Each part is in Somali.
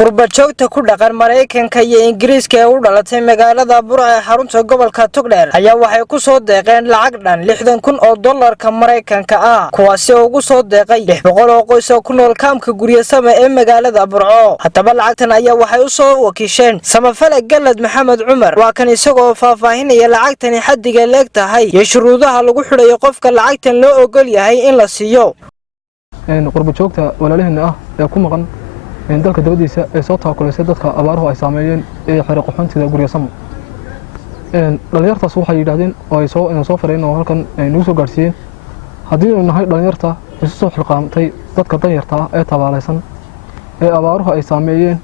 Qurbojoogta ku dhaqan Mareykanka iyo Ingiriiska ee u dhalatay magaalada Burco ee xarunta gobolka Togdheer ayaa waxay ku soo deeqeen lacag dhan 60,000 oo dollarka Mareykanka ah kuwaas oo ugu soo deeqay 600 oo qoys oo ku nool kaamka Guriyasama ee magaalada Burco. Haddaba lacagtan ayaa waxay u soo wakiisheen samafale Galad Maxamed Cumar waa kan isagoo faahfaahinaya lacagtan xaddiga leeg tahay iyo shuruudaha lagu xidhayo qofka lacagtan loo ogol yahay in la siiyo. Qurbojoogta walaalaheenna ah ee ku maqan dalka dabadiisa ee soo taakuleysay dadka abaaruhu ay saameeyeen ee xiriq qaxoontida Guriyasama dhalinyartaas waxay yiraahdeen oo ay soo fareen oo halkan nagu soo gaarsiiyeen haddii ay nahay dhalinyarta isu soo xilqaamtay dadka danyarta ah ee tabaalaysan ee abaaruhu ay saameeyeen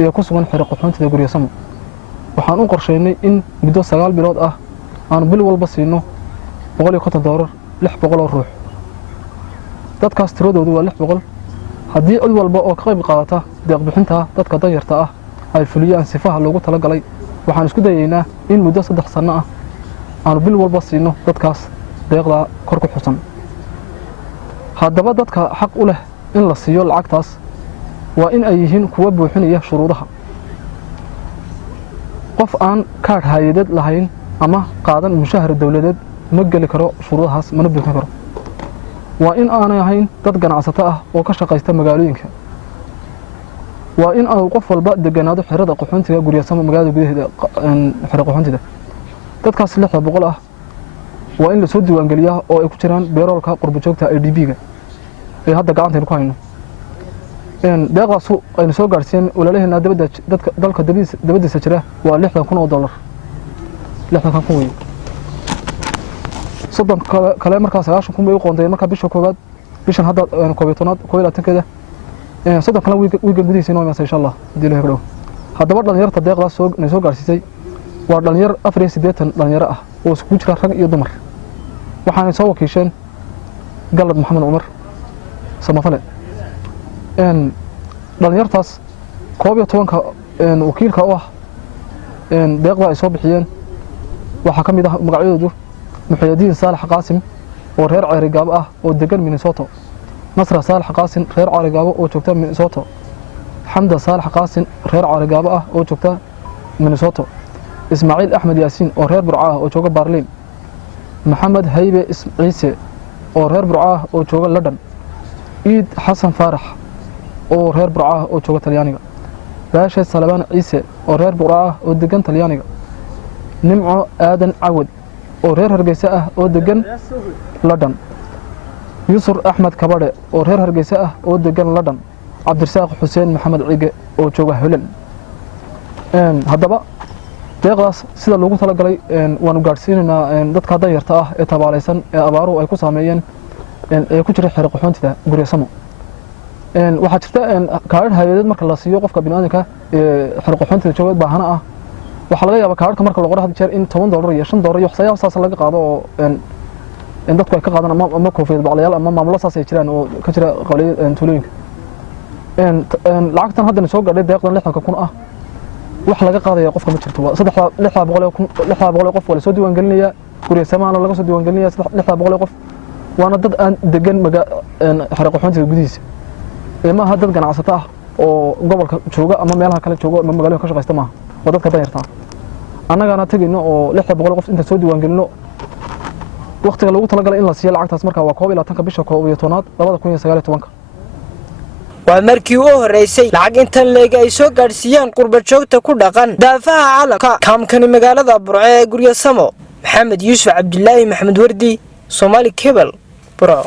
ee ku sugan xiriq qaxoontida Guriyasama waxaan u qorsheynay in muddo 9 bilood ah aan bil walba siino $150 600 ruux dadkaas tiradoodu waa 600 haddii cid walba oo ka qayb qaadata deeq bixinta dadka danyarta ah ay fuliyaan sifaha loogu tala galay waxaan isku dayaynaa in muddo 3 sano ah aan bil walba siino dadkaas deeqda kor ku xusan haddaba dadka xaq u leh in la siiyo lacagtaas waa in ay yihiin kuwa buuxinaya shuruudaha qof aan kaar hay'ad lahayn ama qaadan mushahar dawladeed ma gali karo shuruudahaas mana buuxin karo waa in aanay ahayn dad ganacsato ah oo ka shaqeysta magaalooyinka waa in ay qof walba deganaado xirada qaxoontiga Guriyasama magaalada gudaheeda xirada qaxoontiga dadkaas 600 ah waa in la soo diiwaan geliyaa oo ay ku jiraan beeroolka qurbojoogta IDB-ga ee hadda gacanteena ku hayno deeqaas ay soo gaarsiin walaalaheenna dadka dalka dabadiisa jira waa $60,000 oo dollar 60,000 weey صدق كلام مركز 9,000 bay u qoonday marka bisha koobaad bishan hadda 12 صدق kala wiiga gudihiisa inoo imaasay insha Allah hadii la helo haddaba dhalinyarta deeqda soo gaarsiisay waa dhalinyar 84 dhalinyaro ah oo isku jira rag iyo dumar waxaana soo wakiisheen Galad Maxamed Cumar samafale dhalinyartaas 12 wakiilka oo ah deeqda ay soo bixiyeen waxa kamid ah magacyadoodu محيدين صالح قاسم ورير عرقاب ودقن مينيسوتا نصر صالح قاسم رير عرقاب وجوجتا مينيسوتا حمد صالح قاسم رير عرقاب وجوجتا مينيسوتا اسماعيل احمد ياسين ورير برعاه وجوجا بارلين محمد هيبه عيسى ورير برعاه وجوجا لدن عيد حسن فارح ورير برعاه وجوجا تليانيغا باشا سلبان عيسى ورير برعاه ودقن تليانيغا نمعو آدن عود oo reer Hargeysa ah oo degan London Yusuf Ahmed Kabade oo reer Hargeysa ah oo degan London Cabdirasaaq Xuseen Maxamed Ciige oo jooga Holland haddaba deeqdaas sida loogu tala galay waanu gaarsiinaa dadka danyarta ah ee tabaalaysan ee abaaruhu ay ku saameeyeen ee ku jira xiriq qaxoontida Guriyasama waxa jirta kaar hay'ad marka la siiyo qofka bini'aadamka ee xiriq qaxoontida jooga baahana ah waxa laga yaabaa kaarka marka la qoro had jeer in $10 iyo $5 iyo waxyaabo saas laga qaado oo in dadku ay ka qaadaan ama koofiyad baclayaal ama maamulo saas ay jiraan oo ka jira qowliyada tuulooyinka lacagtan hadda soo gaadhay deeqdan 60,000 ah wax laga qaadaya qofka ma jirto 600 qof wala soo diiwaan gelinaya Guriyasama laga soo diiwaan gelinaya 600 qof waana dad aan degan xiriq qaxoontiga gudihiisa ma aha dad ganacsato ah oo gobolka jooga ama meelaha kale jooga ama magaalada ka shaqeysta maaha wadadka danyarta annagana tagino oo 600 qof inta soo diiwaan gelino waqtiga lagu tala galay in la siiyo lacagtaas marka waa 12 bisha 12 2019 waa markii uu horeysay lacag intan leeg ay soo gaarsiiyaan qurbojoogta ku dhaqan daafaha caalamka kaamkani magaalada Burco ee Guriyasama Maxamed Yuusuf Cabdullaahi Maxamed Wardi Somali Cable Burco